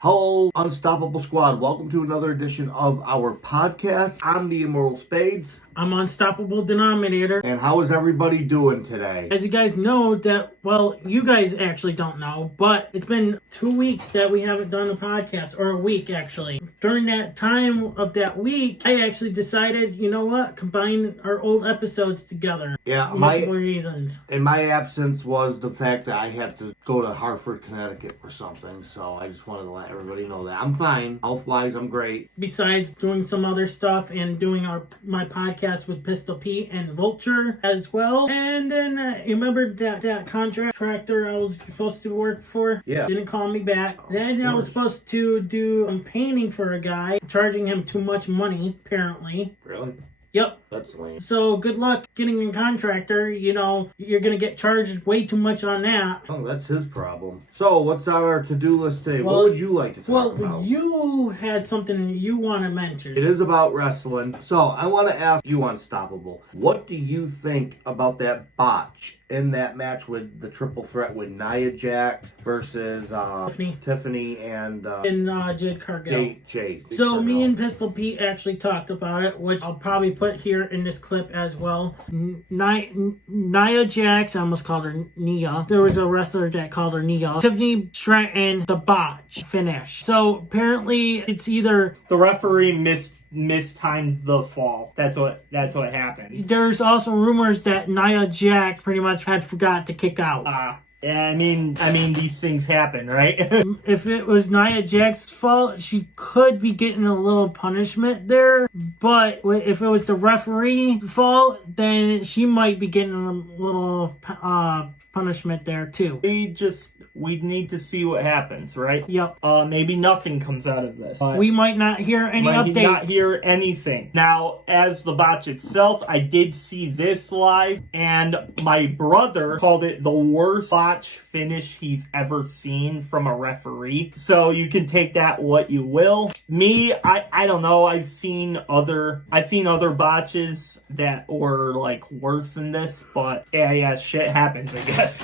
Hello, Unstoppable Squad. Welcome to another edition of our podcast. I'm the Immortal Spades. I'm Unstoppable Denominator. And how is everybody doing today? As you guys know that, well, you guys actually don't know, but it's been 2 weeks that we haven't done a podcast, or a week actually. During that time of that week, I actually decided, you know what, combine our old episodes together. Yeah, multiple reasons. And my absence was the fact that I had to go to Hartford, Connecticut for something, so I just wanted to let everybody know that. I'm fine. Health-wise, I'm great. Besides doing some other stuff and doing my podcast with Pistol Pete and Vulture as well. And then you remember that contractor I was supposed to work for? Yeah. Didn't call me back. Then I was supposed to do some painting for a guy, charging him too much money, apparently. Really? Yep. That's lame. So good luck getting a contractor. You know, you're going to get charged way too much on that. Oh, that's his problem. So, what's on our to-do list today? Well, what would you like to talk about? Well, you had something you want to mention. It is about wrestling. So, I want to ask you, Unstoppable, what do you think about that botch in that match with the triple threat with Nia Jax versus Tiffany and Jade Cargill. Jade. So me and Pistol Pete actually talked about it, which I'll probably put here in this clip as well. Nia Jax, I almost called her Nia. There was a wrestler that called her Nia. Tiffany Stratton, the botch finish. So apparently it's either the referee mistimed the fall. That's what happened. There's also rumors that Nia Jax pretty much had forgot to kick out. Yeah, I mean, these things happen, right? If it was Nia Jax's fault, she could be getting a little punishment there. But if it was the referee's fault, then she might be getting a little punishment there too. We need to see what happens, right? Yep. Maybe nothing comes out of this. We might not hear any updates. Might not hear anything. Now, as the botch itself, I did see this live, and my brother called it the worst botch finish he's ever seen from a referee. So you can take that what you will. Me, I don't know. I've seen other botches that were like worse than this, but yeah, shit happens, I guess.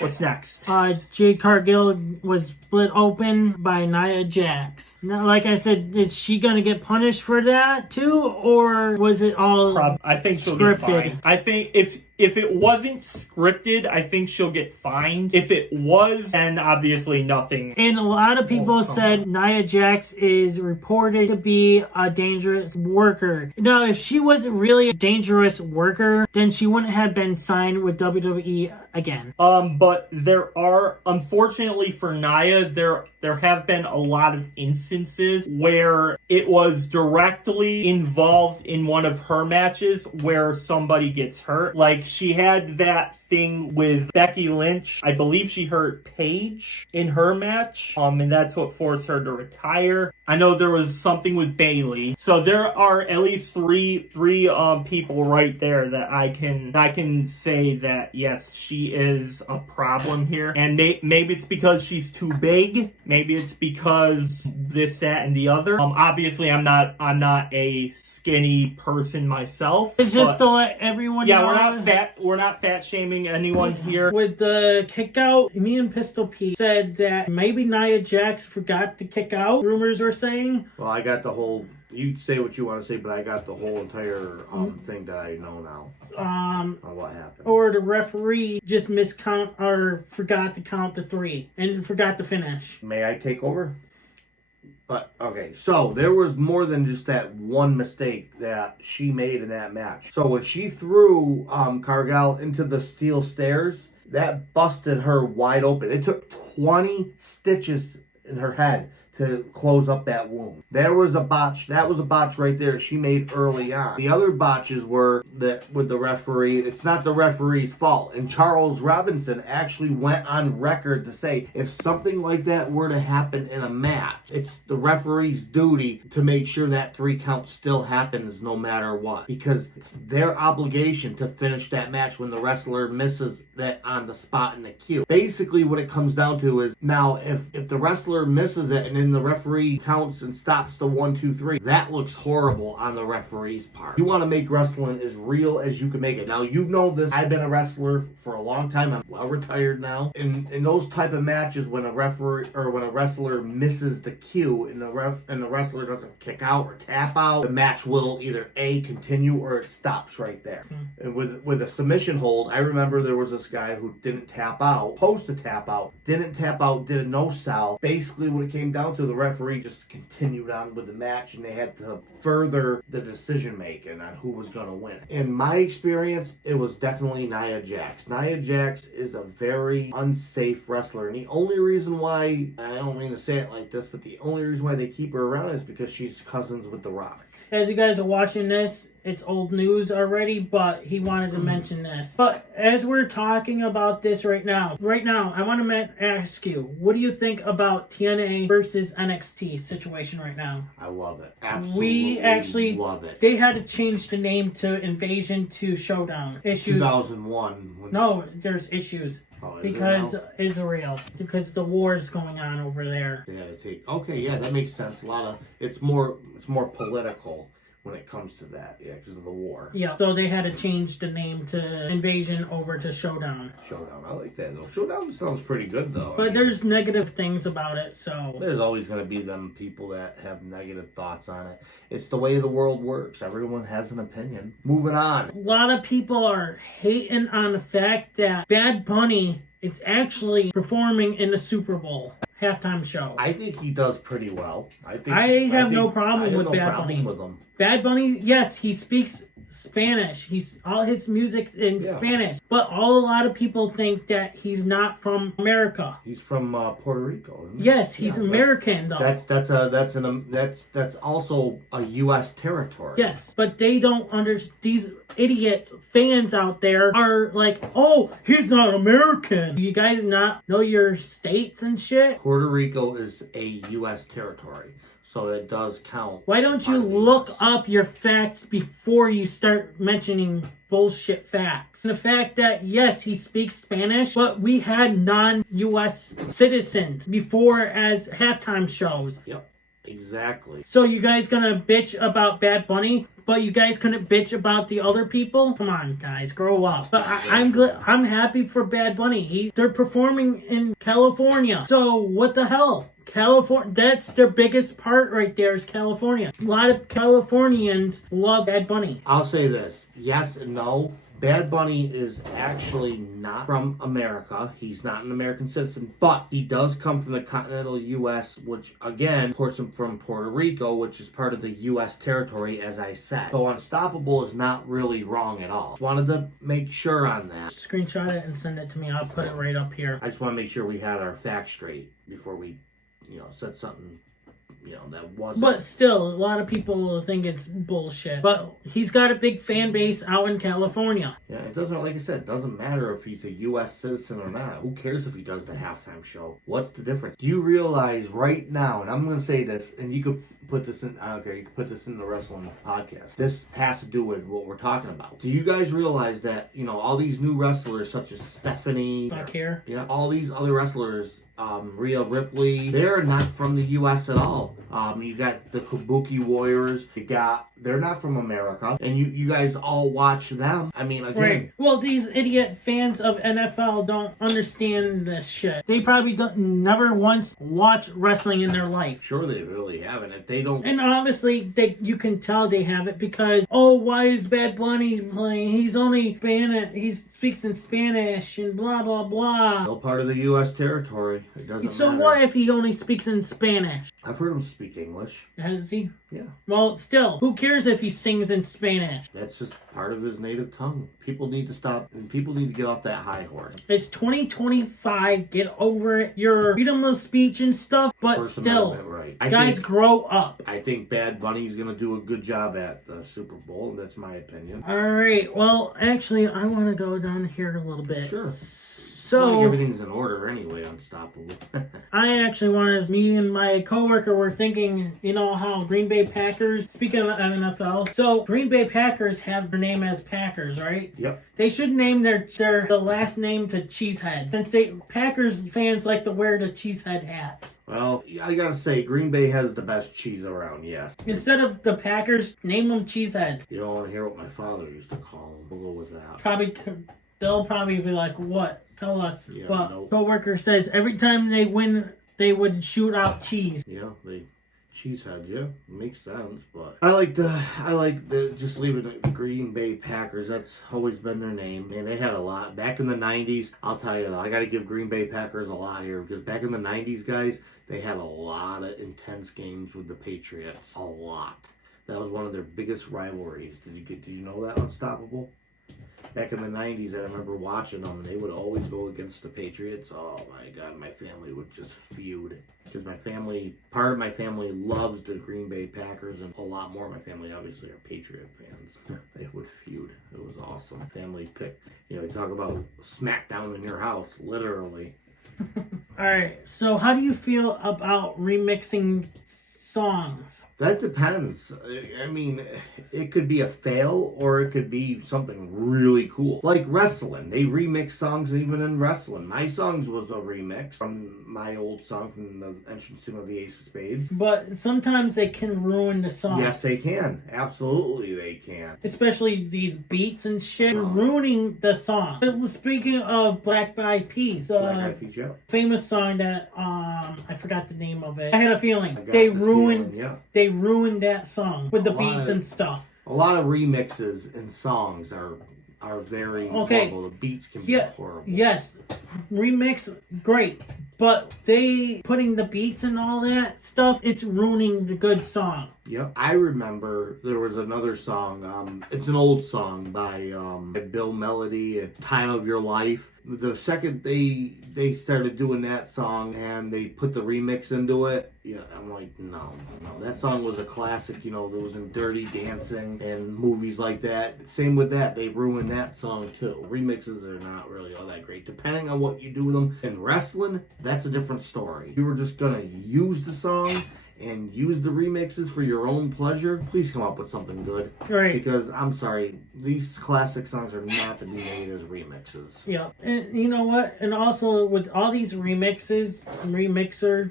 What's next? Jade Cargill was split open by Nia Jax. Now, like I said, is she gonna get punished for that too, or was it all I think she'll scripted? Get fined. I think if it wasn't scripted, I think she'll get fined. If it was, then obviously nothing. And a lot of people said Nia Jax is reported to be a dangerous worker. Now, if she wasn't really a dangerous worker, then she wouldn't have been signed with WWE again. But there are, unfortunately for Nia, there have been a lot of instances where it was directly involved in one of her matches where somebody gets hurt. Like, she had that thing with Becky Lynch. I believe she hurt Paige in her match, and that's what forced her to retire. I know there was something with Bailey. So there are at least three people right there that I can say that yes, she is a problem here. And maybe it's because she's too big. Maybe it's because this, that, and the other. Obviously, I'm not a skinny person myself. It's just to let everyone know. We're not fat shaming anyone here. With the kick out, me and Pistol Pete said that maybe Nia Jax forgot to kick out. Rumors are saying. Well, I got the whole. You say what you want to say, but I got the whole entire thing that I know now. On what happened. Or the referee just miscount or forgot to count the 3 and forgot to finish. May I take over? But, okay, so there was more than just that one mistake that she made in that match. So when she threw Cargill into the steel stairs, that busted her wide open. It took 20 stitches in her head to close up that wound. There was a botch. That was a botch right there she made early on. The other botches were that with the referee. It's not the referee's fault. And Charles Robinson actually went on record to say if something like that were to happen in a match, it's the referee's duty to make sure that 3 count still happens no matter what. Because it's their obligation to finish that match when the wrestler misses that on the spot in the queue. Basically, what it comes down to is now if the wrestler misses it and then the referee counts and stops the 1, 2, 3, that looks horrible on the referee's part. You want to make wrestling as real as you can make it. Now, you know this. I've been a wrestler for a long time. I'm well retired now. In those type of matches, when a referee or when a wrestler misses the cue and the wrestler doesn't kick out or tap out, the match will either A, continue, or it stops right there. And with a submission hold, I remember there was this guy who didn't tap out, supposed to tap out, didn't tap out, did a no-sell. Basically, what it came down to, the referee just continued on with the match, and they had to further the decision making on who was going to win. In my experience, it was definitely Nia Jax. Nia Jax is a very unsafe wrestler, and the only reason why, I don't mean to say it like this, but the only reason why they keep her around is because she's cousins with The Rock. As you guys are watching this, it's old news already, but he wanted to mention this. But as we're talking about this right now, I want to ask you, what do you think about TNA versus NXT situation right now? I love it. Absolutely We actually love it. They had to change the name to Invasion to Showdown. Issues. 2001. No, there's issues. Oh, Because Israel, because the war is going on over there. They had to take. Okay, yeah, that makes sense. It's more political when it comes to that, yeah, because of the war. Yeah, so they had to change the name to Invasion over to Showdown. Showdown, I like that though. Showdown sounds pretty good though. But there's negative things about it, so. There's always going to be them people that have negative thoughts on it. It's the way the world works. Everyone has an opinion. Moving on. A lot of people are hating on the fact that Bad Bunny is actually performing in the Super Bowl halftime show. I think he does pretty well. I have no problem with Bad Bunny. With him. Bad Bunny, yes, he speaks Spanish. All his music in Spanish. But a lot of people think that he's not from America. He's from Puerto Rico. Isn't he? Yes, he's American though. That's also a U.S. territory. Yes, but they don't understand. These idiots, fans out there, are like, oh, he's not American. Do you guys not know your states and shit? Puerto Rico is a U.S. territory, so it does count. Why don't you look up your facts before you start mentioning bullshit facts? And the fact that, yes, he speaks Spanish, but we had non-U.S. citizens before as halftime shows. Yep, exactly. So you guys gonna bitch about Bad Bunny, but you guys couldn't bitch about the other people? Come on, guys, grow up. But I'm happy for Bad Bunny. They're performing in California. So what the hell? California, that's their biggest part right there is California. A lot of Californians love Bad Bunny. I'll say this, yes and no. Bad Bunny is actually not from America. He's not an American citizen, but he does come from the continental U.S., which, again, ports him from Puerto Rico, which is part of the U.S. territory, as I said. So Unstoppable is not really wrong at all. Just wanted to make sure on that. Screenshot it and send it to me. I'll put it right up here. I just want to make sure we had our facts straight before we, said something, that wasn't. But still, a lot of people think it's bullshit. But he's got a big fan base out in California. Yeah, it doesn't, like I said, it doesn't matter if he's a U.S. citizen or not. Who cares if he does the halftime show? What's the difference? Do you realize right now, and I'm going to say this, and you could put this in, okay, you could put this in the wrestling podcast. This has to do with what we're talking about. Do you guys realize that, all these new wrestlers such as Stephanie, back here, yeah, all these other wrestlers, Rhea Ripley, they're not from the U.S. at all. You got the Kabuki Warriors. They're not from America, and you guys all watch them. I mean, again, right. Well, these idiot fans of NFL don't understand this shit. They probably never once watched wrestling in their life. Sure, they really haven't. If they don't, and obviously, you can tell they haven't because, why is Bad Bunny playing? He's only Spanish. He speaks in Spanish and blah blah blah. Still part of the U.S. territory. It doesn't so matter. What if he only speaks in Spanish? I've heard him speak English. Has he? Yeah. Well, still, who cares if he sings in Spanish? That's just part of his native tongue. People need to stop, and people need to get off that high horse. It's 2025. Get over it. Your freedom of speech and stuff, but First still, right. Guys, grow up. I think Bad Bunny's going to do a good job at the Super Bowl. That's my opinion. All right. Well, actually, I want to go down here a little bit. Sure. So everything's in order anyway, Unstoppable. I actually wanted, me and my coworker were thinking, you know how Green Bay Packers, speaking of NFL, so Green Bay Packers have their name as Packers, right? Yep. They should name their the last name to Cheesehead, since Packers fans like to wear the Cheesehead hats. Well, I gotta say, Green Bay has the best cheese around, yes. Instead of the Packers, name them Cheeseheads. You don't want to hear what my father used to call them. We'll go with that. They'll probably be like, what? Tell us. Yeah, But nope. coworker says every time they win, they would shoot out cheese. Yeah, cheeseheads, yeah, makes sense. But I like the just leave it at the Green Bay Packers. That's always been their name, and they had a lot back in the '90s. I'll tell you, I got to give Green Bay Packers a lot here because back in the '90s, guys, they had a lot of intense games with the Patriots. A lot. That was one of their biggest rivalries. Did you know that, Unstoppable? Back in the 90s, I remember watching them, and they would always go against the Patriots. Oh, my God, my family would just feud. Because part of my family loves the Green Bay Packers, and a lot more of my family, obviously, are Patriot fans. They would feud. It was awesome. Family pick. You talk about smackdown in your house, literally. All right, so how do you feel about remixing songs? That depends. I mean, it could be a fail or it could be something really cool. Like wrestling. They remix songs even in wrestling. My songs was a remix from my old song from the entrance theme of the Ace of Spades. But sometimes they can ruin the song. Yes, they can. Absolutely, they can. Especially these beats and shit, ruining the song. Speaking of Black Eyed Peas, Black Eyed Peas, yeah. famous song that I forgot the name of it. I had a feeling they ruined that song with the beats and stuff. A lot of remixes and songs are very horrible. The beats can be horrible. Yes, remix, great. But they putting the beats and all that stuff, it's ruining the good song. Yep. I remember there was another song. It's an old song by Bill Melody, Time of Your Life. The second they started doing that song and they put the remix into it, I'm like, no. That song was a classic. There was in Dirty Dancing and movies like that. Same with that. They ruined that song too. Remixes are not really all that great. Depending on what you do with them. In wrestling, that's a different story. If you were just going to use the song and use the remixes for your own pleasure, please come up with something good. Right. Because, I'm sorry, these classic songs are not to be made as remixes. Yeah. And you know what? And also with all these remixers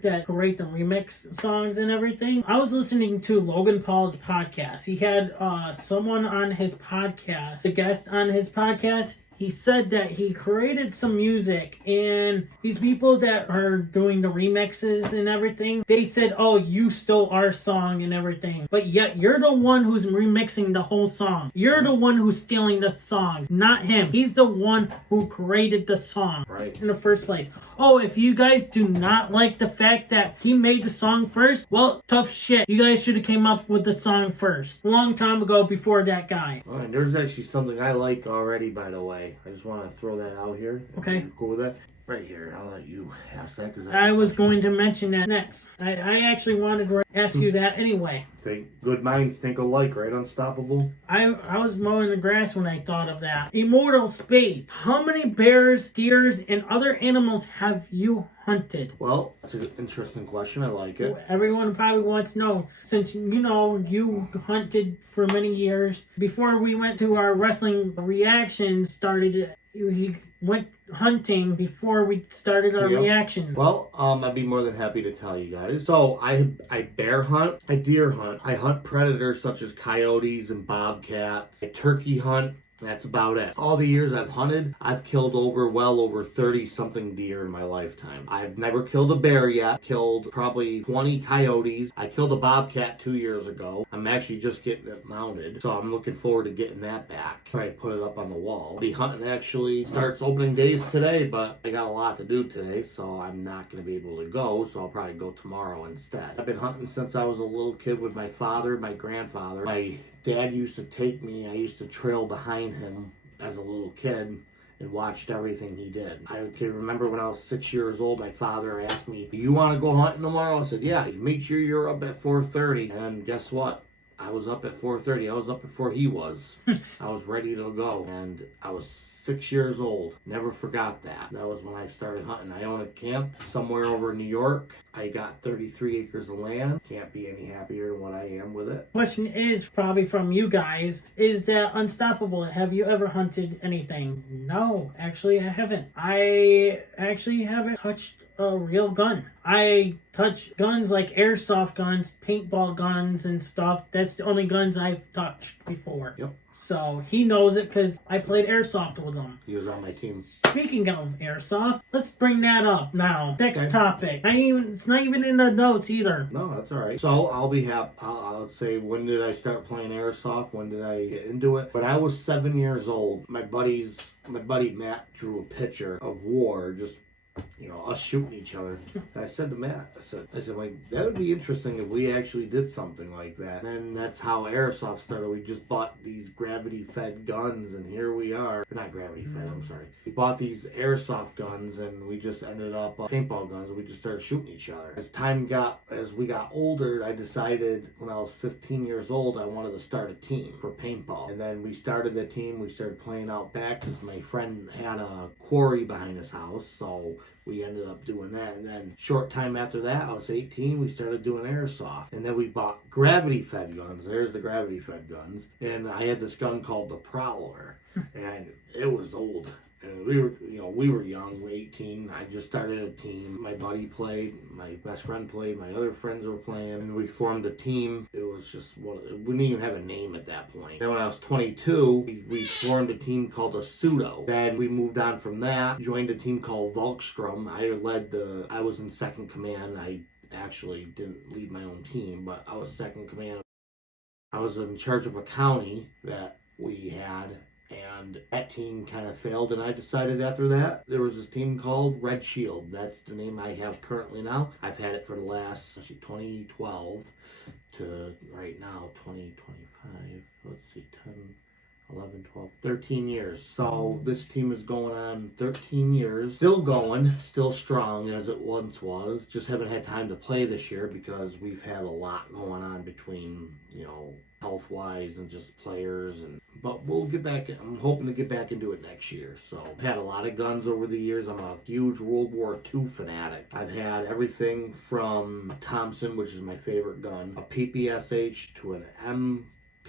that create the remix songs and everything, I was listening to Logan Paul's podcast. He had someone on his podcast, a guest on his podcast. He said that he created some music, and these people that are doing the remixes and everything, they said, oh, you stole our song and everything. But yet, you're the one who's remixing the whole song. You're the one who's stealing the song, not him. He's the one who created the song in the first place. Oh, if you guys do not like the fact that he made the song first, well, tough shit. You guys should have came up with the song first. A long time ago before that guy. All right, there's actually something I like already, by the way. I just want to throw that out here. Okay. You cool with that? Right here. I'll let you ask that. I was going to mention that next. I actually wanted to ask you that anyway. Good minds think alike, right? Unstoppable? I was mowing the grass when I thought of that. Immortal Spades. How many bears, deers, and other animals have you hunted? Well, that's an interesting question. I like it. Everyone probably wants to know, since you hunted for many years. Before we went to our wrestling reaction started, he went hunting before we started our reaction. Well, I'd be more than happy to tell you guys. So I bear hunt, I deer hunt, I hunt predators such as coyotes and bobcats, I turkey hunt. That's about it. All the years I've hunted, I've killed well over 30-something deer in my lifetime. I've never killed a bear yet. Killed probably 20 coyotes. I killed a bobcat 2 years ago. I'm actually just getting it mounted, so I'm looking forward to getting that back. Try to put it up on the wall. The hunting actually starts opening days today, but I got a lot to do today, so I'm not going to be able to go, so I'll probably go tomorrow instead. I've been hunting since I was a little kid with my father, my grandfather. My dad used to take me. I used to trail behind him as a little kid and watched everything he did. I can remember when I was 6 years old, my father asked me, do you want to go hunting tomorrow? I said, yeah. Make sure you're up at 4:30. And guess what? I was up at 4:30. I was up before he was. I was ready to go. And I was 6 years old. Never forgot that. That was when I started hunting. I own a camp somewhere over in New York. I got 33 acres of land. Can't be any happier than what I am with it. Question is probably from you guys, is that Unstoppable? Have you ever hunted anything? No, actually I haven't. I actually haven't touched a real gun. I touch guns like airsoft guns, paintball guns and stuff. That's the only guns I've touched before. Yep. So he knows it because I played airsoft with him. He was on my team. Speaking of airsoft, let's bring that up now. Next topic. It's not even in the notes either. No, that's all right. So I'll be happy. I'll say, when did I start playing airsoft? When did I get into it? When I was 7 years old, my buddy Matt drew a picture of war, just, you know, us shooting each other. And I said to Matt, I said, like, that would be interesting if we actually did something like that. And that's how airsoft started. We just bought these gravity-fed guns, and here we are. Not gravity-fed, I'm sorry. We bought these airsoft guns, and we just ended up paintball guns, and we just started shooting each other. As we got older, I decided when I was 15 years old, I wanted to start a team for paintball. And then we started the team. We started playing out back because my friend had a quarry behind his house, so we ended up doing that. And then short time after that, I was 18, we started doing airsoft. And then we bought gravity-fed guns. There's the gravity-fed guns. And I had this gun called the Prowler. And it was old. And we were young, 18. I just started a team. My buddy played, my best friend played, my other friends were playing, and we formed a team. It was just, we didn't even have a name at that point. Then when I was 22, we formed a team called a Pseudo. Then we moved on from that, joined a team called Volkstrom. I was in second command. I actually didn't lead my own team, but I was second command. I was in charge of a county that we had, and that team kind of failed, and I decided after that there was this team called Red Shield. That's the name I have currently now. I've had it for the last 2012 to right now 2025. Let's see, 10, 11, 12, 13 years. So this team is going on 13 years. Still going, still strong as it once was. Just haven't had time to play this year because we've had a lot going on between, you know, health-wise and just players. But we'll get back. I'm hoping to get back into it next year. So I've had a lot of guns over the years. I'm a huge World War II fanatic. I've had everything from a Thompson, which is my favorite gun, a PPSH to an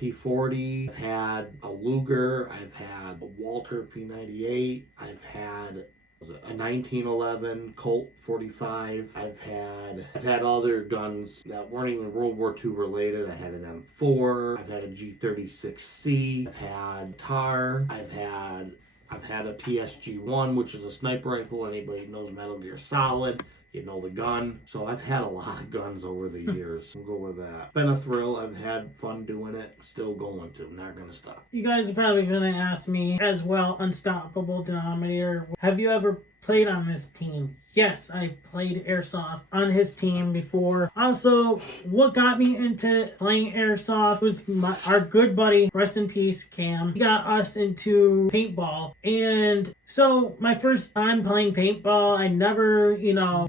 MP40. I've had a Luger. I've had a Walter P98. I've had a 1911 Colt 45. I've had other guns that weren't even World War II related. I had an M4. I've had a G36C. I've had TAR. I've had a PSG-1, which is a sniper rifle. Anybody who knows Metal Gear Solid, you know the gun. So I've had a lot of guns over the years. We'll go with that. Been a thrill. I've had fun doing it. Still going to. Not going to stop. You guys are probably going to ask me as well, Unstoppable Denominator, have you ever played on this team? Yes, I played airsoft on his team before. Also, what got me into playing airsoft was our good buddy, rest in peace, Cam. He got us into paintball. And so my first time playing paintball, I never,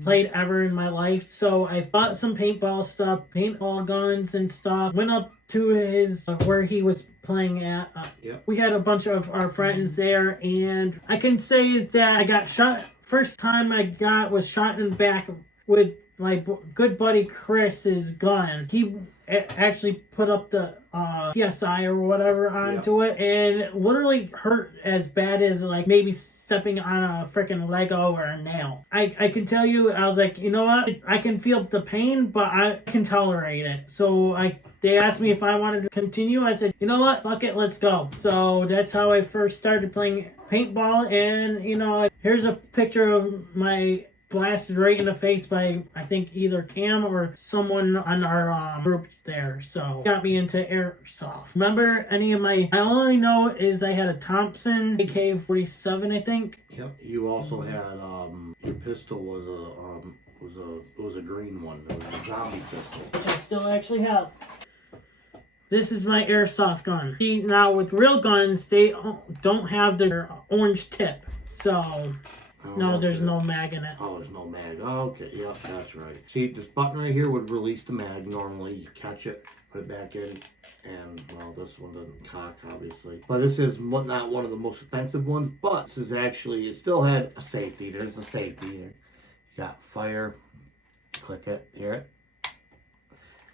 played ever in my life. So I bought some paintball stuff, paintball guns and stuff. Went up to his, where he was playing at. Yep. We had a bunch of our friends there, and I can say that I got shot. First time I got was shot in the back with my good buddy Chris's gun. He actually put up the PSI or whatever onto it, and it literally hurt as bad as like maybe stepping on a freaking Lego or a nail. I can tell you, I was like, you know what? I can feel the pain, but I can tolerate it. So they asked me if I wanted to continue. I said, you know what? Fuck it, let's go. So that's how I first started playing paintball, and here's a picture of my blasted right in the face by, I think, either Cam or someone on our group there. So got me into airsoft. Remember any of my, I only know is I had a Thompson AK-47, I think. Yep. You also had your pistol was a green one. It was a zombie pistol. Which I still actually have. This is my airsoft gun. Now with real guns, they don't have the orange tip. So I don't No, know if there's there- no mag in it. Oh, there's no mag. Oh, okay, yep, that's right. See, this button right here would release the mag normally. You catch it, put it back in, and, well, this one doesn't cock, obviously. But this is not one of the most expensive ones, but this is actually, it still had a safety. There's the safety. You got fire. Click it, hear it?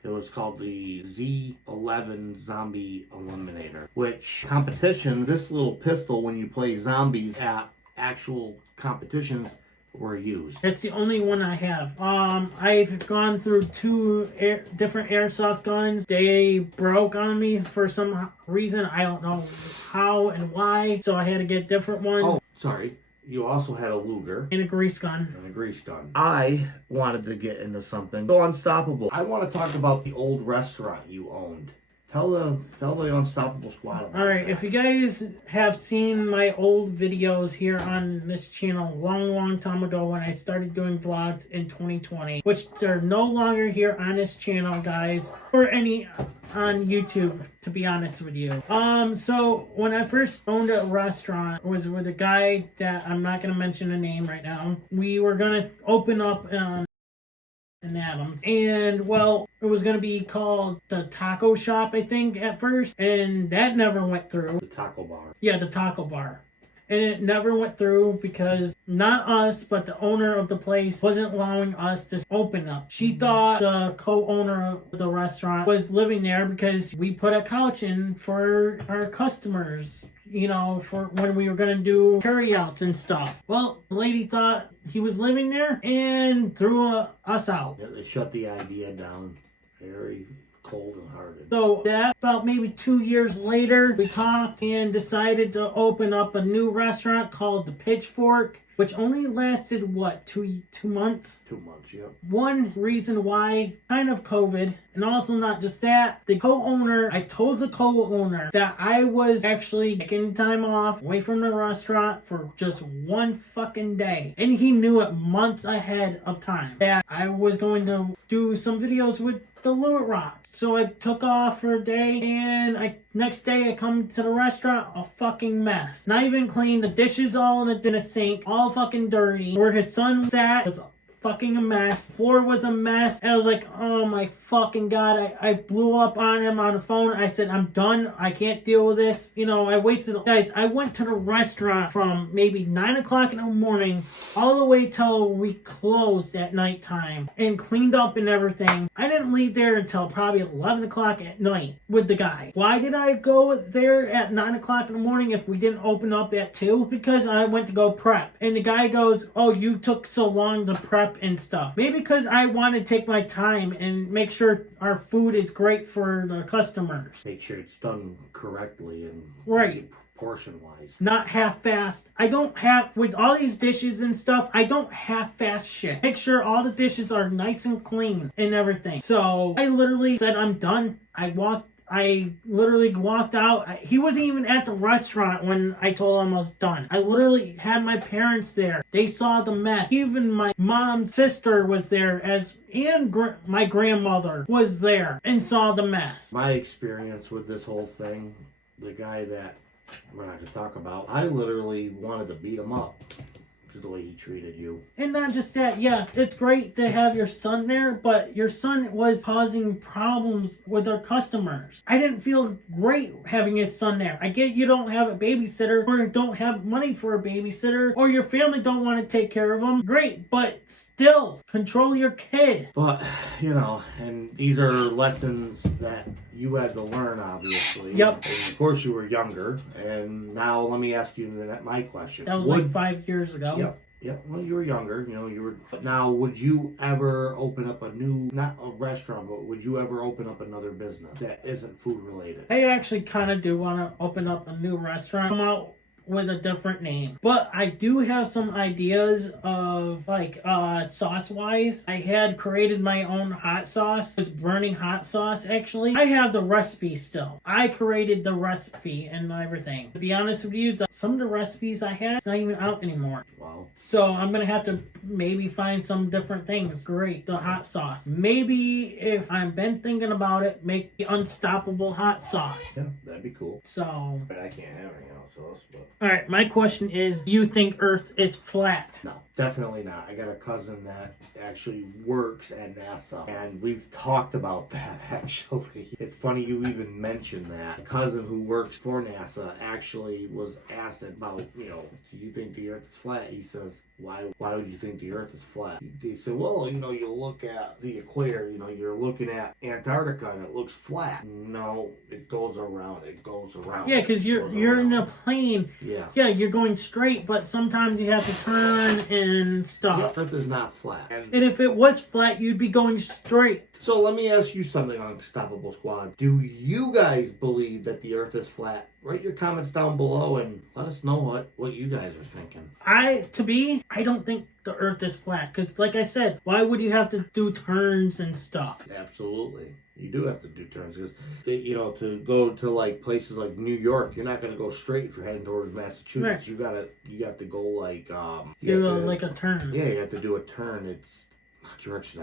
It was called the Z11 Zombie Eliminator, which competitions, this little pistol, when you play zombies at actual competitions, were used. It's the only one I have. I've gone through two different airsoft guns. They broke on me for some reason. I don't know how and why, so I had to get different ones. Oh, sorry. You also had a Luger. And a grease gun. And a grease gun. I wanted to get into something so unstoppable. I want to talk about the old restaurant you owned. Tell the Unstoppable Squad about Alright, that. if you guys have seen my old videos here on this channel a long time ago when I started doing vlogs in 2020, which they're no longer here on this channel, guys, or any on YouTube, to be honest with you. So when I first owned a restaurant, it was with a guy that I'm not going to mention a name right now. We were going to open up in Adams, and well, it was going to be called the Taco Shop, I think, at first, and that never went through. The taco bar. Yeah, the taco bar. And it never went through because not us, but the owner of the place wasn't allowing us to open up. She thought the co-owner of the restaurant was living there because we put a couch in for our customers, you know, for when we were going to do carryouts and stuff. Well, the lady thought he was living there and threw us out. Yeah, they shut the idea down very cold and hearted. So that about maybe 2 years later, we talked and decided to open up a new restaurant called the Pitchfork, which only lasted what, two months? 2 months, yep. One reason why, kind of COVID, and also not just that, the co-owner, I told the co-owner that I was actually taking time off away from the restaurant for just one fucking day. And he knew it months ahead of time that I was going to do some videos with the Lure Rock. So I took off for a day, and next day I come to the restaurant, a fucking mess. Not even clean, the dishes all in the sink, all fucking dirty. Where his son sat was fucking a mess. Floor was a mess. And I was like, oh my fucking god. I blew up on him on the phone. I said, I'm done. I can't deal with this. You know, I wasted. Guys, I went to the restaurant from maybe 9 o'clock in the morning all the way till we closed at nighttime and cleaned up and everything. I didn't leave there until probably 11 o'clock at night with the guy. Why did I go there at 9 o'clock in the morning if we didn't open up at 2? Because I went to go prep. And the guy goes, oh, you took so long to prep and stuff. Maybe because I want to take my time and make sure our food is great for the customers. Make sure it's done correctly and right, portion wise. Not half-assed. I don't have, with all these dishes and stuff, I don't half-ass shit. Make sure all the dishes are nice and clean and everything. So I literally said I'm done. I literally walked out. He wasn't even at the restaurant when I told him I was done. I literally had my parents there. They saw the mess. Even my mom's sister was there, and my grandmother was there and saw the mess. My experience with this whole thing, the guy that we're not going to talk about, I literally wanted to beat him up. The way he treated you. And not just that, yeah, it's great to have your son there, but your son was causing problems with our customers. I didn't feel great having his son there. I get you don't have a babysitter, or don't have money for a babysitter, or your family don't want to take care of him. Great, but still, control your kid. But, you know, and these are lessons that you had to learn, obviously. Yep. And of course you were younger, and now let me ask you my question. That was like 5 years ago. Yep. Well, you were younger, you know, but now would you ever open up a new, not a restaurant, but would you ever open up another business that isn't food related? I actually kind of do want to open up a new restaurant. Come out with a different name, but I do have some ideas of like sauce wise. I had created my own hot sauce. It's burning hot sauce. Actually, I have the recipe still. I created the recipe and everything. To be honest with you, some of the recipes I had, it's not even out anymore. Wow. So I'm gonna have to maybe find some different things. Great, the hot sauce. Maybe if I've been thinking about it, make the unstoppable hot sauce. Yeah, that'd be cool. So But I can't have any hot sauce, but All right, my question is, do you think Earth is flat? No, definitely not. I got a cousin that actually works at NASA, and we've talked about that, actually. It's funny you even mentioned that. A cousin who works for NASA actually was asked about, do you think the Earth is flat? He says, why would you think the Earth is flat? He said, well, you look at the equator, you're looking at Antarctica, and it looks flat. No, it goes around. Yeah, because you're in a plane. Yeah, you're going straight, but sometimes you have to turn and stuff. The Earth is not flat. And if it was flat, you'd be going straight. So let me ask you something, Unstoppable Squad. Do you guys believe that the Earth is flat? Write your comments down below and let us know what you guys are thinking. I don't think the Earth is flat. Because like I said, why would you have to do turns and stuff? Absolutely. You do have to do turns because, to go to like places like New York, you're not going to go straight if you're heading towards Massachusetts. Right. You got to go like like a turn. Yeah, you have to do a turn. It's direction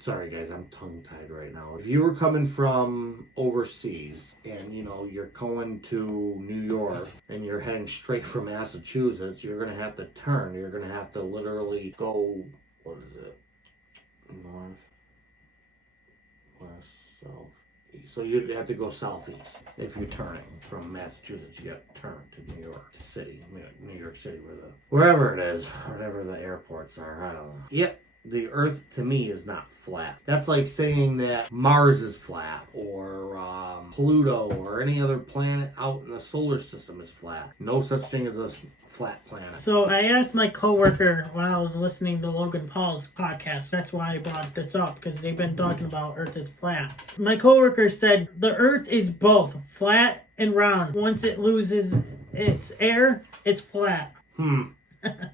sorry guys, I'm tongue tied right now. If you were coming from overseas and you're going to New York and you're heading straight from Massachusetts, you're gonna have to turn. You're gonna have to literally go, what is it? North, west, south, east. So you'd have to go southeast if you're turning from Massachusetts. You got to turn to New York City, New York City, wherever it is, whatever the airports are. I don't know. Yep. The Earth, to me, is not flat. That's like saying that Mars is flat, or Pluto, or any other planet out in the solar system is flat. No such thing as a flat planet. So I asked my coworker while I was listening to Logan Paul's podcast. That's why I brought this up, because they've been talking about Earth is flat. My coworker said the Earth is both flat and round. Once it loses its air, it's flat.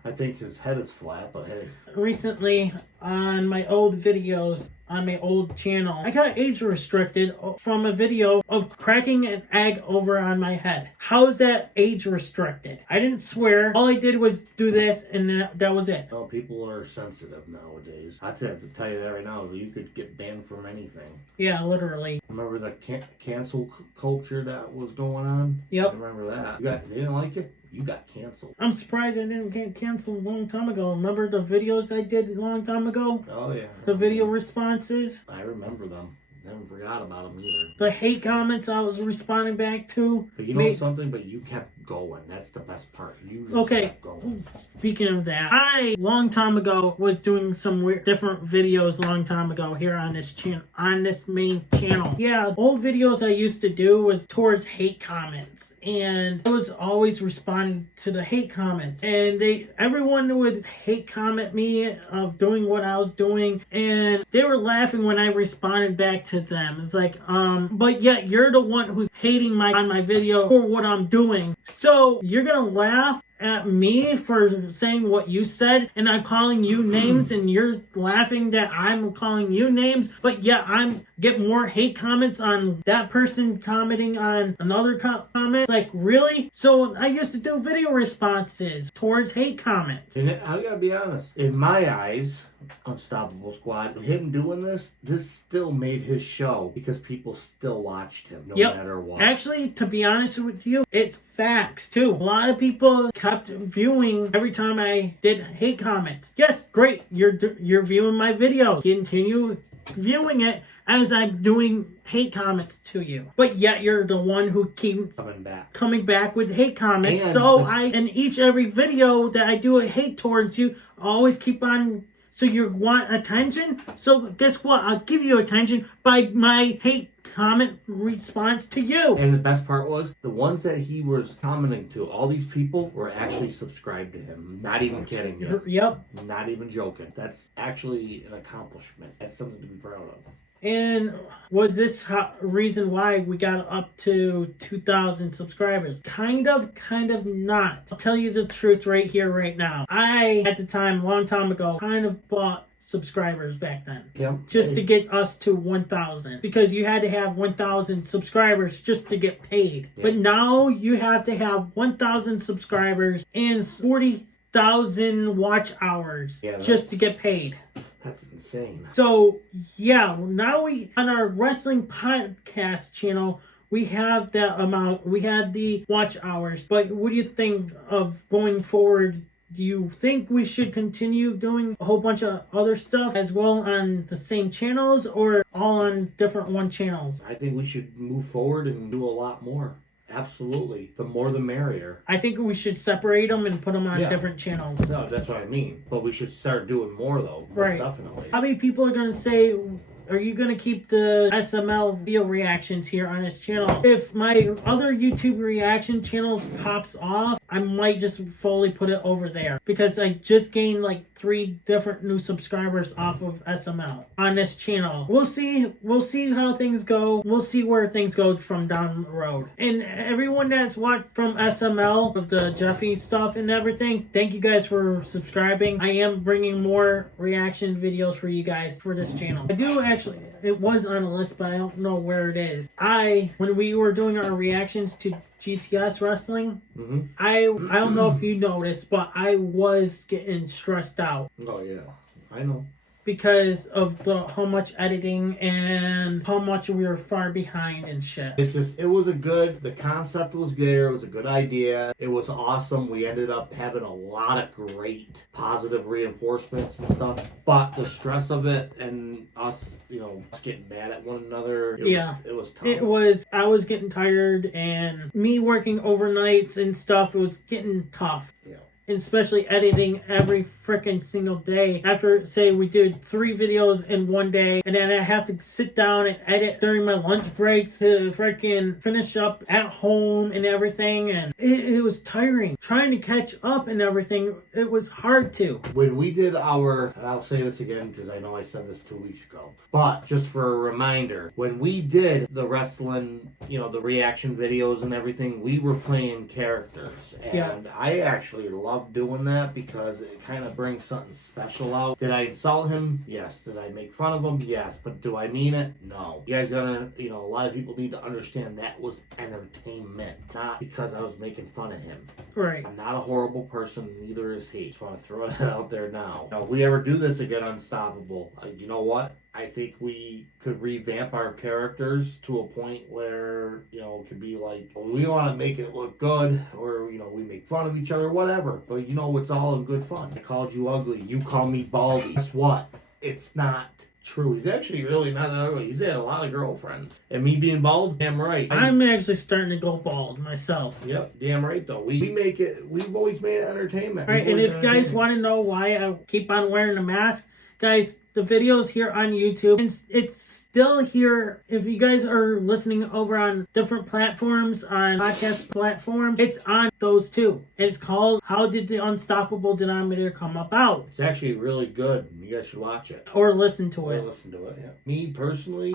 I think his head is flat, but hey. Recently, on my old videos, on my old channel, I got age restricted from a video of cracking an egg over on my head. How is that age restricted? I didn't swear. All I did was do this, and that was it. Oh, people are sensitive nowadays. I have to tell you that right now. You could get banned from anything. Yeah, literally. Remember the cancel culture that was going on? Yep. I remember that. They didn't like it? You got canceled. I'm surprised I didn't get canceled a long time ago. Remember the videos I did a long time ago? Oh, yeah. The video responses? I remember them. I haven't forgot about them either. The hate comments I was responding back to. But you know something? But you kept going. That's the best part. You just kept going. Speaking of that, I, long time ago, was doing some weird, different videos long time ago here on this channel, on this main channel. Yeah, old videos I used to do was towards hate comments. And I was always responding to the hate comments. And everyone would hate comment me of doing what I was doing. And they were laughing when I responded back to them. It's like, but yet you're the one who's hating on my video for what I'm doing. So you're gonna laugh at me for saying what you said, and I'm calling you names, and you're laughing that I'm calling you names, but yeah, I'm get more hate comments on that person commenting on another comment. It's like, really? So I used to do video responses towards hate comments. And I gotta be honest, in my eyes, Unstoppable Squad, him doing this still made his show because people still watched him no matter what. Actually, to be honest with you, it's facts too. A lot of people kept viewing every time I did hate comments. Yes, great, you're viewing my video. Continue viewing it as I'm doing hate comments to you. But yet you're the one who keeps coming back with hate comments. And so in every video that I do a hate towards you, I always keep on. So you want attention? So guess what? I'll give you attention by my hate comment response to you. And the best part was, the ones that he was commenting to, all these people were actually subscribed to him. Not even kidding you. Yep. Not even joking. That's actually an accomplishment. That's something to be proud of. And was this reason why we got up to 2,000 subscribers? Kind of not. I'll tell you the truth right here, right now. I, at the time, a long time ago, kind of bought subscribers back then. Yep. Just to get us to 1,000. Because you had to have 1,000 subscribers just to get paid. Yep. But now you have to have 1,000 subscribers and 40,000 watch hours just to get paid. That's insane. So, yeah, now on our wrestling podcast channel, We have that amount. We had the watch hours. But what do you think of going forward? Do you think we should continue doing a whole bunch of other stuff as well on the same channels, or all on different one channels? I think we should move forward and do a lot more. Absolutely. The more the merrier. I think we should separate them and put them on different channels. No, that's what I mean. But we should start doing more, though. Most Right. definitely. How many people are going to say, are you going to keep the SML video reactions here on this channel? If my other YouTube reaction channel pops off, I might just fully put it over there. Because I just gained like 3 different new subscribers off of SML on this channel. We'll see. We'll see how things go. We'll see where things go from down the road. And everyone that's watched from SML, with the Jeffy stuff and everything, thank you guys for subscribing. I am bringing more reaction videos for you guys for this channel. I do actually, it was on a list, but I don't know where it is. When we were doing our reactions to GTS wrestling, I don't know if you noticed, but I was getting stressed out. Oh, yeah. I know. Because of how much editing and how much we were far behind and shit. The concept was there. It was a good idea. It was awesome. We ended up having a lot of great positive reinforcements and stuff. But the stress of it and us, getting mad at one another, it was tough. I was getting tired, and me working overnights and stuff, it was getting tough. Yeah. And especially editing every freaking single day. After, say, we did 3 videos in one day, and then I have to sit down and edit during my lunch breaks to freaking finish up at home and everything, and it was tiring. Trying to catch up and everything, it was hard to. When we did and I'll say this again because I know I said this 2 weeks ago, but just for a reminder, when we did the wrestling, the reaction videos and everything, we were playing characters, and I actually love doing that because it kind of brings something special out. Did I insult him? Yes. Did I make fun of him? Yes. But do I mean it? No. You guys gotta, a lot of people need to understand that was entertainment, not because I was making fun of him. Right. I'm not a horrible person, neither is he. Just want to throw that out there now. Now, if we ever do this again, Unstoppable, you know what? I think we could revamp our characters to a point where, it could be like, we want to make it look good, or, we make fun of each other, whatever. But, it's all in good fun. I called you ugly. You call me baldy. Guess what? It's not true. He's actually really not that ugly. He's had a lot of girlfriends. And me being bald, damn right. I'm actually starting to go bald myself. Yep, damn right though. We've always made it entertainment. All right, and if you guys want to know why I keep on wearing a mask, guys, the video's here on YouTube. It's still here. If you guys are listening over on different platforms, on podcast platforms, it's on those too. It's called How Did the Unstoppable Denominator Come About? It's actually really good. You guys should watch it. Or listen to it. Yeah. Me personally,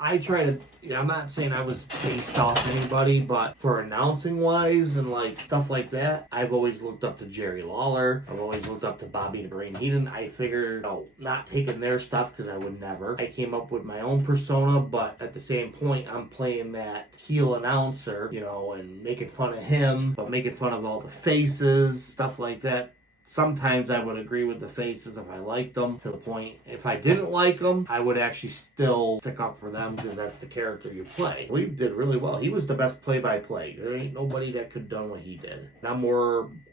I try to, I'm not saying I was based off anybody, but for announcing wise and stuff like that, I've always looked up to Jerry Lawler. I've always looked up to Bobby the Brain Heenan. I figured, not taking their stuff because I would never. I came up with my own persona, but at the same point, I'm playing that heel announcer, and making fun of him, but making fun of all the faces, stuff like that. Sometimes I would agree with the faces if I liked them, to the point if I didn't like them, I would actually still stick up for them because that's the character you play. We did really well. He was the best play-by-play. There ain't nobody that could have done what he did.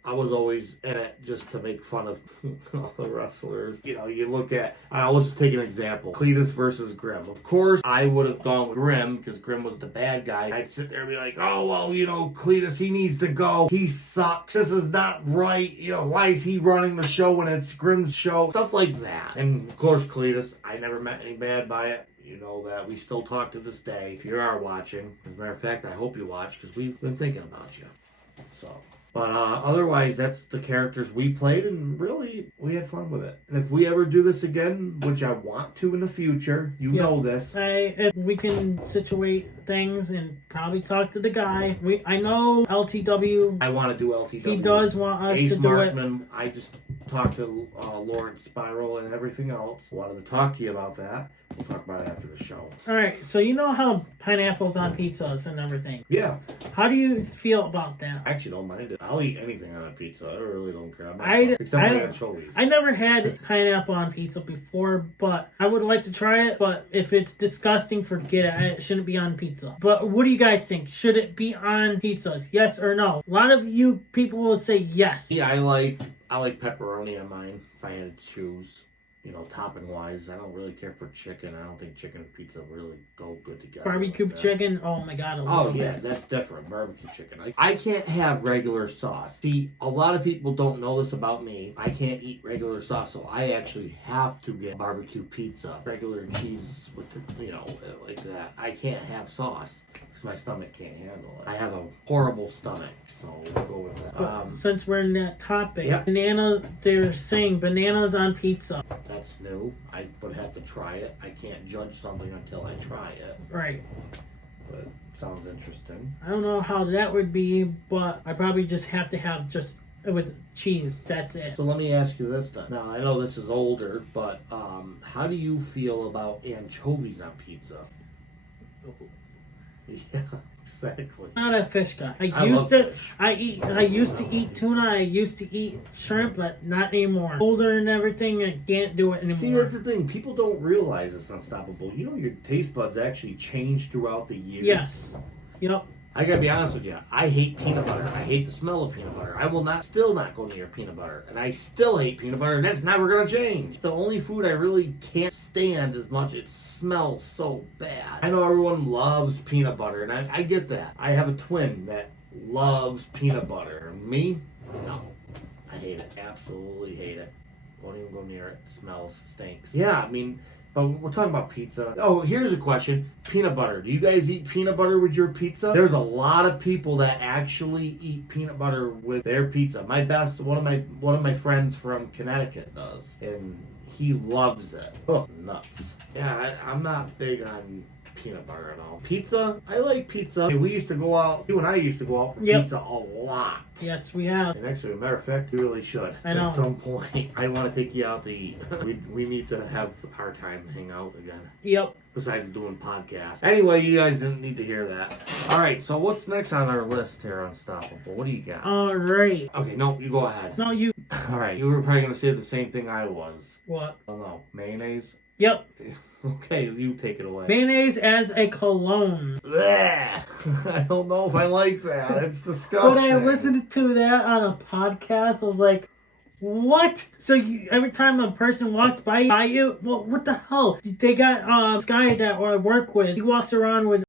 I was always in it just to make fun of all the wrestlers. You look at, let's just take an example. Cletus versus Grimm. Of course, I would have gone with Grimm because Grimm was the bad guy. I'd sit there and be like, oh, well, Cletus, he needs to go. He sucks. This is not right. Why is he running the show when it's Grimm's show? Stuff like that. And of course, Cletus, I never meant any bad by it. That we still talk to this day. If you are watching, as a matter of fact, I hope you watch because we've been thinking about you. But otherwise, that's the characters we played, and really, we had fun with it. And if we ever do this again, which I want to in the future, know this. If we can situate things and probably talk to the guy. I know LTW. I want to do LTW. He does want us Ace to Marksman, do it. I just talked to Lawrence Spiral and everything else. Wanted to talk to you about that. We'll talk about it after the show. Alright, so you know how pineapple's on pizzas and everything? Yeah. How do you feel about that? I actually don't mind it. I'll eat anything on a pizza. I really don't care. Except for anchovies. I never had pineapple on pizza before, but I would like to try it. But if it's disgusting, forget it. It shouldn't be on pizza. But what do you guys think? Should it be on pizzas? Yes or no? A lot of you people will say yes. Yeah, I like pepperoni on mine if I had to choose. You know, topping wise, I don't really care for chicken. I don't think chicken and pizza really go good together. Barbecue like chicken, oh my god, I love it. That's different. Barbecue chicken. I can't have regular sauce. See, a lot of people don't know this about me. I can't eat regular sauce, so I actually have to get barbecue pizza. Regular cheese with, like that. I can't have sauce because my stomach can't handle it. I have a horrible stomach, so we'll go with that. But since we're in that topic, yep. They're saying bananas on pizza. That's new. I would have to try it. I can't judge something until I try it. Right. But sounds interesting. I don't know how that would be, but I probably just have to have just with cheese. That's it. So let me ask you this then. Now, I know this is older, but how do you feel about anchovies on pizza? Yeah, exactly. Not a fish guy. I used to eat tuna. I used to eat shrimp, but not anymore. Older and everything, I can't do it anymore. See, that's the thing. People don't realize it's unstoppable. You know, your taste buds actually change throughout the years. Yes. Yep. I gotta be honest with you. I hate peanut butter. I hate the smell of peanut butter. I will still not go near peanut butter. And I still hate peanut butter, and that's never gonna change. It's the only food I really can't stand as much. It smells so bad. I know everyone loves peanut butter, and I get that. I have a twin that loves peanut butter. Me? No. I hate it. Absolutely hate it. Won't even go near it. Smells, stinks. Yeah, I mean... But we're talking about pizza. Oh, here's a question. Peanut butter. Do you guys eat peanut butter with your pizza? There's a lot of people that actually eat peanut butter with their pizza. One of my friends from Connecticut does. And he loves it. Oh, nuts. Yeah, I'm not big on peanut butter at all. Pizza? I like pizza. We used to go out, you and I used to go out for pizza a lot. Yes, we have. And actually, as a matter of fact, we really should. I know. At some point, I want to take you out to eat. We need to have our time to hang out again. Yep. Besides doing podcasts. Anyway, you guys didn't need to hear that. Alright, so what's next on our list here, Unstoppable? What do you got? Alright. Okay, no, you go ahead. No, you. Alright, you were probably going to say the same thing I was. What? Oh no, mayonnaise? Yep. Okay, you take it away. Mayonnaise as a cologne. Blech. I don't know if I like that. It's disgusting. When I listened to that on a podcast, I was like, what? So every time a person walks by you, well, what the hell? They got this guy that I work with. He walks around with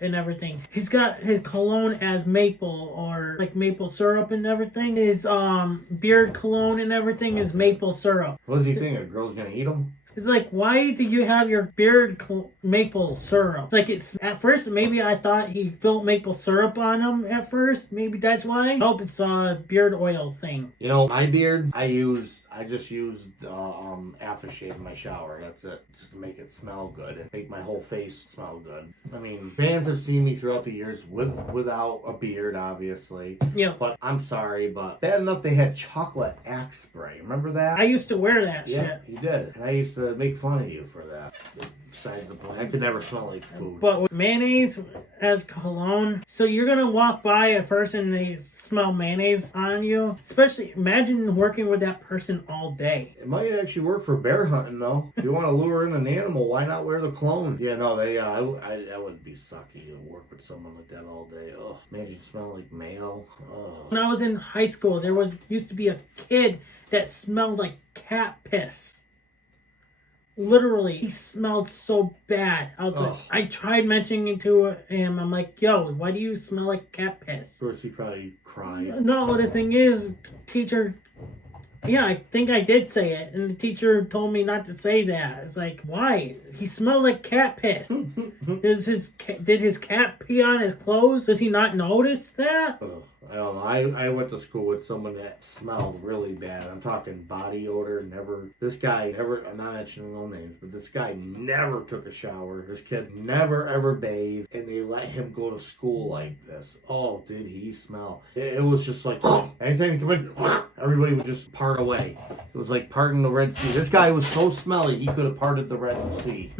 and everything. He's got his cologne as maple or like maple syrup and everything. His beard cologne and everything is maple syrup. What does he think? A girl's gonna eat him? It's like, why do you have your beard maple syrup? It's like, it's at first, maybe I thought he filled maple syrup on him at first. Maybe that's why. Nope, it's a beard oil thing. You know, my beard, I just use aftershave in my shower. That's it. Just to make it smell good and make my whole face smell good. I mean, fans have seen me throughout the years without a beard, obviously. Yeah. But I'm sorry, but bad enough they had chocolate axe spray. Remember that? I used to wear that shit. Yeah, you did. And I used to make fun of you for that. Besides the point, I could never smell like food. But with mayonnaise as cologne, so you're gonna walk by a person and they smell mayonnaise on you. Especially, imagine working with that person all day. It might actually work for bear hunting, though. If you want to lure in an animal, why not wear the clone? Yeah, no, that would be sucky to work with someone like that all day. Oh, imagine smelling like mayo. Oh. When I was in high school, used to be a kid that smelled like cat piss. Literally, he smelled so bad. I tried mentioning it to him. I'm like, yo, why do you smell like cat piss? Of course, he probably cried. No, the thing is, teacher, yeah, I think I did say it. And the teacher told me not to say that. It's like, why? He smells like cat piss. Did his cat pee on his clothes? Does he not notice that? Oh, I don't know. I went to school with someone that smelled really bad. I'm talking body odor. This guy never, I'm not mentioning no names, but this guy never took a shower. This kid never ever bathed, and they let him go to school like this. Oh, did he smell? It was just like, anytime he come in, everybody would just part away. It was like parting the Red Sea. This guy was so smelly, he could have parted the Red Sea.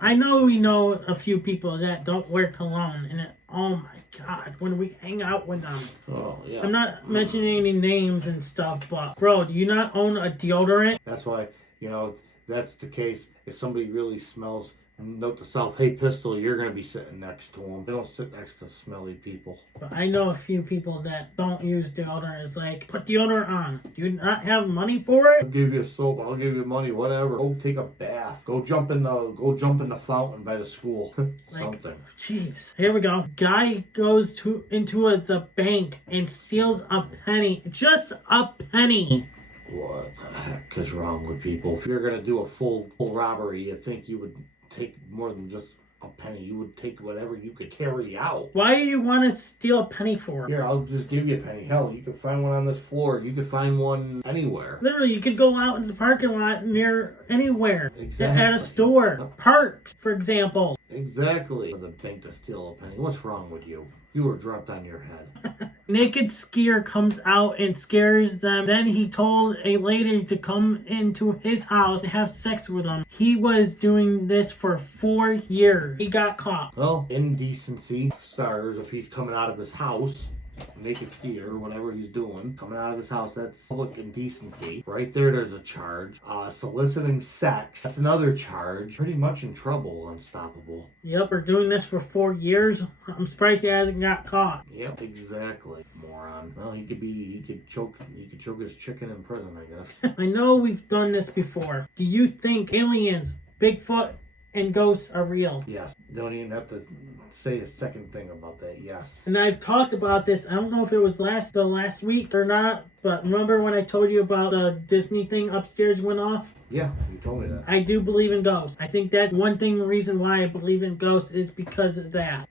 I know we know a few people that don't wear cologne, and oh my God, when we hang out with them. Oh, yeah. I'm not mentioning any names and stuff, but bro, do you not own a deodorant? That's why, that's the case. If somebody really smells, note to self, hey, Pistol, you're going to be sitting next to them. They don't sit next to smelly people. But I know a few people that don't use deodorant. It's like, put deodorant on. Do you not have money for it? I'll give you soap. I'll give you money. Whatever. Go take a bath. Go jump in the fountain by the school. Something. Jeez. Here we go. Guy goes into the bank and steals a penny. Just a penny. What the heck is wrong with people? If you're gonna do a full robbery, you think you would take more than just a penny. You would take whatever you could carry out. Why do you want to steal a penny for? Here, I'll just give you a penny. Hell, you could find one on this floor. You could find one anywhere. Literally, you could go out in the parking lot near anywhere. Exactly. At a store. Parks, for example. Exactly. For the bank to steal a penny. What's wrong with you? You were dropped on your head. Naked skier comes out and scares them. Then he told a lady to come into his house and have sex with him. He was doing this for 4 years. He got caught. Well, indecency starters if he's coming out of his house. Naked skier or whatever he's doing, coming out of his house, that's public indecency. Right there's a charge. Soliciting sex, that's another charge. Pretty much in trouble, unstoppable. Yep, we're doing this for 4 years. I'm surprised he hasn't got caught. Yep, exactly. Moron. Well, he could choke his chicken in prison, I guess. I know we've done this before. Do you think aliens, Bigfoot, and ghosts are real? Yes. Don't even have to say a second thing about that. Yes. And I've talked about this. I don't know if it was the last week or not, but remember when I told you about the Disney thing upstairs went off? Yeah, you told me that. I do believe in ghosts. I think that's one reason why I believe in ghosts is because of that.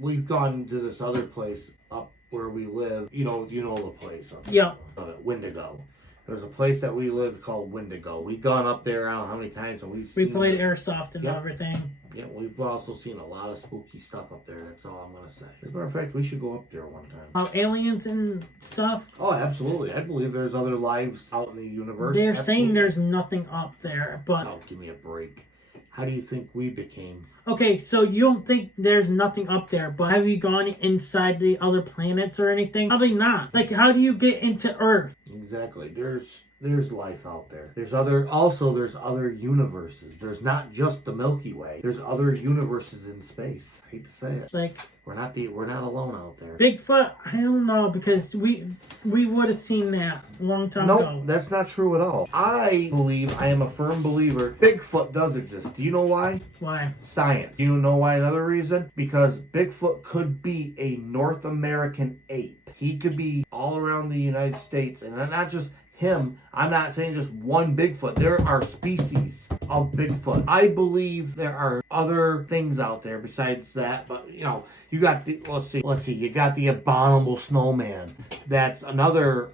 We've gone to this other place up where we live. You know the place. Yep. Wendigo. There's a place that we lived called Wendigo. We've gone up there, I don't know how many times, and we played Airsoft and everything. Yeah, we've also seen a lot of spooky stuff up there. That's all I'm going to say. As a matter of fact, we should go up there one time. Aliens and stuff? Oh, absolutely. I believe there's other lives out in the universe. They're saying there's nothing up there, but... Oh, give me a break. How do you think we became? Okay, so you don't think there's nothing up there, but have you gone inside the other planets or anything? Probably not. Like, how do you get into Earth? Exactly. There's life out there. There's other universes. There's not just the Milky Way. There's other universes in space. I hate to say it. Like, we're not alone out there. Bigfoot, I don't know, because we would have seen that a long time ago. No, that's not true at all. I am a firm believer Bigfoot does exist. Do you know why? Why? Science. Do you know why? Another reason? Because Bigfoot could be a North American ape. He could be all around the United States, and not just him. I'm not saying just one Bigfoot. There are species of Bigfoot. I believe there are other things out there besides that, but you got the let's see, you got the abominable snowman. That's another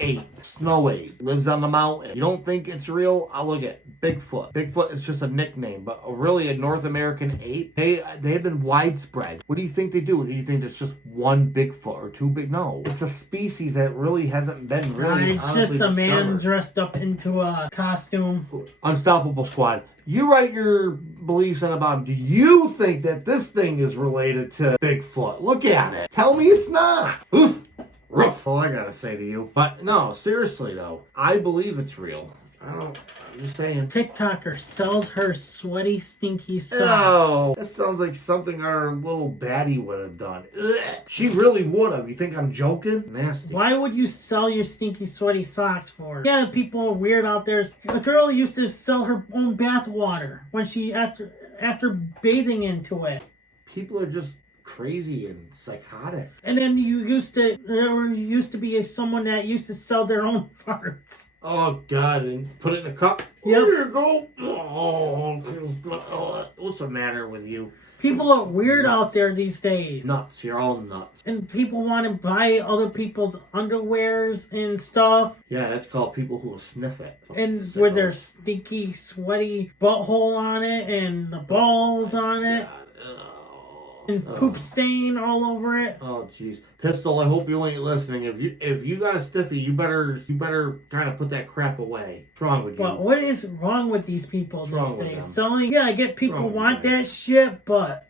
ape, snow ape, lives on the mountain. You don't think it's real? I'll look at Bigfoot. Bigfoot is just a nickname, but really a North American ape. They have been widespread. What do you think they do? Do you think it's just one Bigfoot or two big? No, it's a species that really hasn't been really. It's just a man dressed up into a costume. Unstoppable Squad. You write your beliefs on the bottom. Do you think that this thing is related to Bigfoot? Look at it. Tell me it's not. Oof. Rough. All I gotta say to you. But no, seriously though, I believe it's real. I'm just saying. TickTocker sells her sweaty, stinky socks. Oh, that sounds like something our little baddie would have done. Ugh. She really would have. You think I'm joking? Nasty. Why would you sell your stinky, sweaty socks for? Yeah, people are weird out there. A girl used to sell her own bath water when she after bathing into it. People are just crazy and psychotic. And then there used to be someone that used to sell their own farts. Oh God! And put it in a cup. Yep. Here you go. Oh, what's the matter with you? People are weird Nuts. out there these days. Nuts. You're all nuts. And people want to buy other people's underwears and stuff. Yeah, that's called people who will sniff it. And Sickos. with their stinky, sweaty butthole on it and the balls on it. And poop stain all over it. Oh jeez, Pistol. I hope you ain't listening. If you got a stiffy, you better kind of put that crap away. What's wrong with you? But what is wrong with these people What's wrong these with days? them? Selling, yeah, I get people wrong with want you that guys? shit, but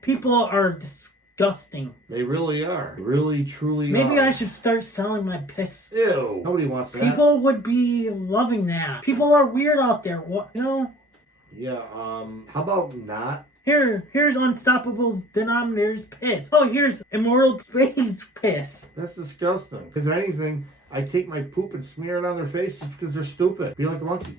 people are disgusting. They really are. Really, truly. Maybe are. I should start selling my piss. Ew. Nobody wants that. People would be loving that. People are weird out there. What, you know? Yeah. How about not? Here's Unstoppable's Denominator's piss. Oh, here's Immortal Spades piss. That's disgusting. If anything, I take my poop and smear it on their face just because they're stupid. Be like a monkey.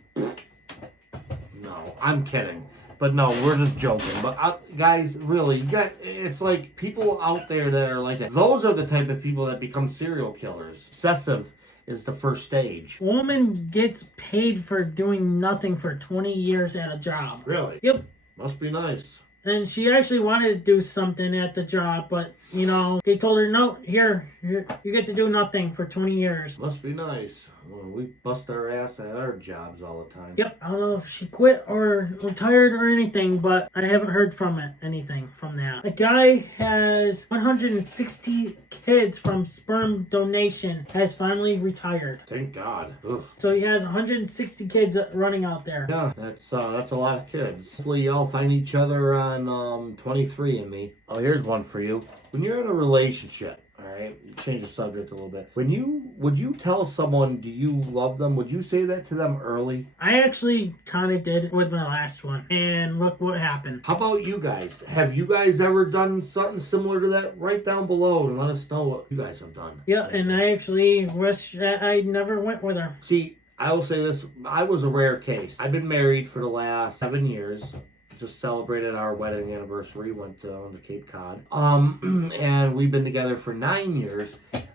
No, I'm kidding. But no, we're just joking. But guys, really, it's like people out there that are like that. Those are the type of people that become serial killers. Obsessive is the first stage. Woman gets paid for doing nothing for 20 years at a job. Really? Yep. Must be nice. And she actually wanted to do something at the job, but, you know, they told her, no, here, you get to do nothing for 20 years. Must be nice. Well, we bust our ass at our jobs all the time. Yep, I don't know if she quit or retired or anything, but I haven't heard anything from that. A guy has 160 kids from sperm donation, has finally retired. Thank God. Ugh. So he has 160 kids running out there. Yeah, that's a lot of kids. Hopefully y'all find each other on 23andMe. Oh, here's one for you. When you're in a relationship, all right, change the subject a little bit. Would you tell someone, do you love them? Would you say that to them early? I actually kind of did with my last one, and look what happened. How about you guys? Have you guys ever done something similar to that? Write down below and let us know what you guys have done. Yeah, and I actually wish that I never went with her. See, I will say this. I was a rare case. I've been married for the last 7 years. Just celebrated our wedding anniversary, went to Cape Cod. And we've been together for 9 years.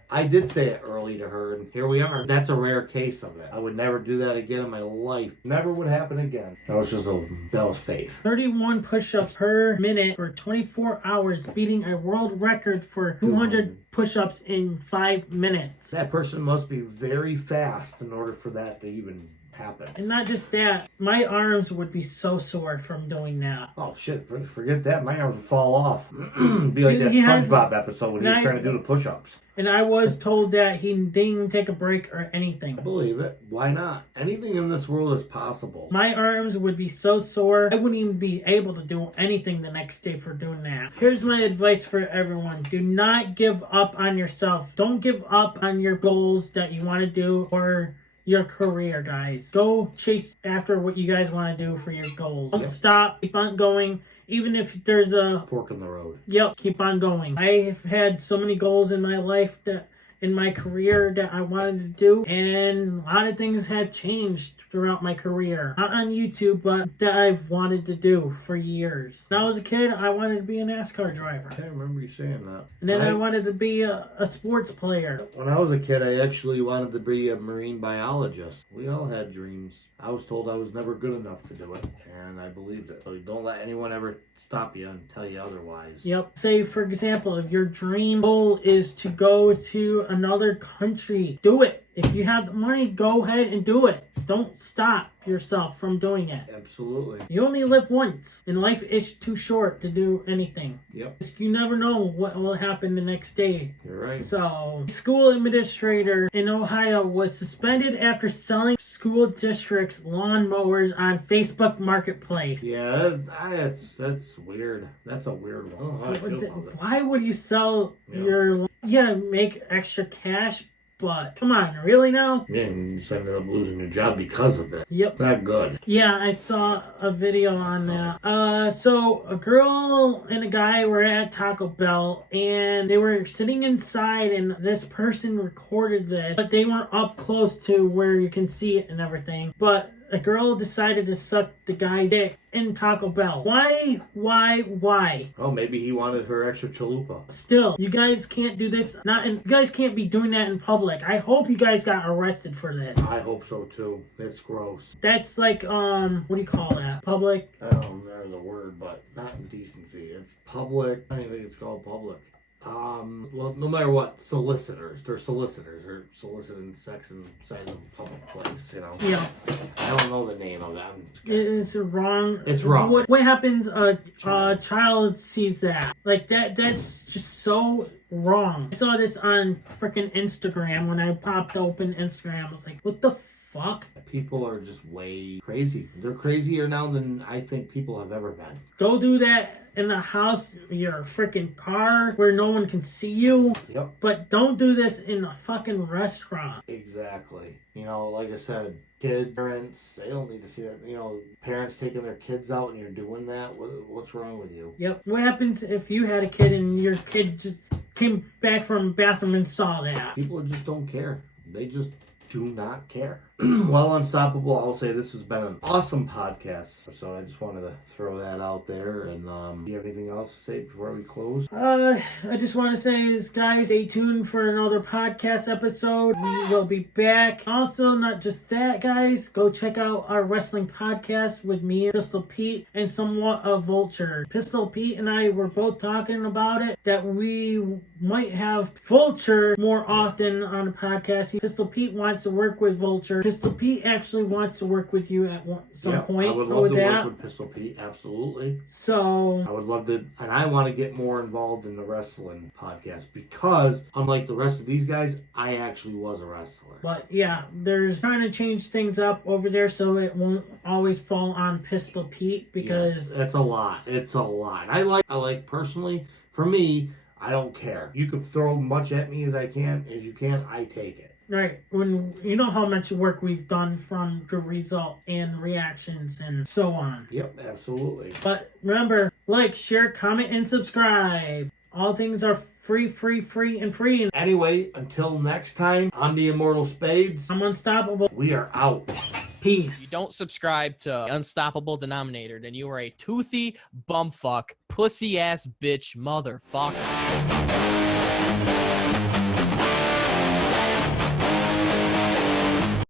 I did say it early to her, and here we are. That's a rare case of it. I would never do that again in my life. Never would happen again. That was faith. 31 push-ups per minute for 24 hours, beating a world record for 200 push-ups in 5 minutes. That person must be very fast in order for that to even happen. And not just that, my arms would be so sore from doing that. Oh shit, forget that. My arms would fall off. Be like that He has- SpongeBob episode when he was Now- trying to do the push-ups. And I was told that he didn't take a break or anything. I believe it. Why not? Anything in this world is possible. My arms would be so sore, I wouldn't even be able to do anything the next day for doing that. Here's my advice for everyone. Do not give up on yourself. Don't give up on your goals that you want to do or your career, guys. Go chase after what you guys want to do for your goals. Don't stop. Keep on going. Even if there's a Fork in the road. Yep, keep on going. I've had so many goals in my life in my career that I wanted to do, and a lot of things have changed throughout my career. Not on YouTube, but that I've wanted to do for years. When I was a kid, I wanted to be a NASCAR driver. I can't remember you saying that. And then I wanted to be a sports player. When I was a kid, I actually wanted to be a marine biologist. We all had dreams. I was told I was never good enough to do it, and I believed it. So don't let anyone ever stop you and tell you otherwise. Yep. Say, for example, if your dream goal is to go to another country, do it. If you have the money, go ahead and do it. Don't stop yourself from doing it. Absolutely. You only live once, and life is too short to do anything. Yep. You never know what will happen the next day. You're right. So, school administrator in Ohio was suspended after selling school districts lawnmowers on Facebook Marketplace. Yeah, that's weird. That's a weird one. I don't know how I feel about it. Why would you sell your... Yeah, make extra cash, but come on, really now? Yeah, and you just ended up losing your job because of it. Yep. It's not good. Yeah, I saw a video on that. So a girl and a guy were at Taco Bell, and they were sitting inside, and this person recorded this, but they weren't up close to where you can see it and everything. But a girl decided to suck the guy's dick in Taco Bell. Why? Oh, maybe he wanted her extra chalupa. Still, you guys can't do this. You guys can't be doing that in public. I hope you guys got arrested for this. I hope so too. It's gross. That's like, what do you call that? Public? I don't know the word, but not indecency. It's public. I don't even think it's called public. Well, no matter what, solicitors. They're solicitors. They're soliciting sex inside of a public place, you know? Yeah. I don't know the name of that. It's wrong. It's wrong. What happens, a child sees that? Like, that's just so wrong. I saw this on freaking Instagram when I popped open Instagram. I was like, what the fuck? People are just way crazy. They're crazier now than I think people have ever been. Go do that in the house, your freaking car, where no one can see you. Yep. But don't do this in a fucking restaurant. Exactly. You know, like I said, kids, parents, they don't need to see that. You know, parents taking their kids out and you're doing that. What's wrong with you? Yep. What happens if you had a kid and your kid just came back from the bathroom and saw that? People just don't care. They just do not care. Well, Unstoppable, I'll say this has been an awesome podcast. So I just wanted to throw that out there. And do you have anything else to say before we close? I just want to say is, guys, stay tuned for another podcast episode. We will be back. Also, not just that, guys, go check out our wrestling podcast with me and Pistol Pete and somewhat of Vulture. Pistol Pete and I were both talking about it, that we might have Vulture more often on the podcast. Pistol Pete wants to work with Vulture. Pistol Pete actually wants to work with you at some point. I would love to work with Pistol Pete, absolutely. So I would love to, and I want to get more involved in the wrestling podcast because, unlike the rest of these guys, I actually was a wrestler. But yeah, there's trying to change things up over there so it won't always fall on Pistol Pete because it's a lot. It's a lot. I like personally, for me, I don't care. You can throw as much at me as you can, I take it. Right, when you know how much work we've done from the result and reactions and so on. Yep, absolutely. But remember, like, share, comment, and subscribe. All things are free. Anyway, until next time, I'm the Immortal Spades. I'm Unstoppable. We are out. Peace. If you don't subscribe to Unstoppable Denominator, then you are a toothy bumfuck, pussy ass bitch motherfucker.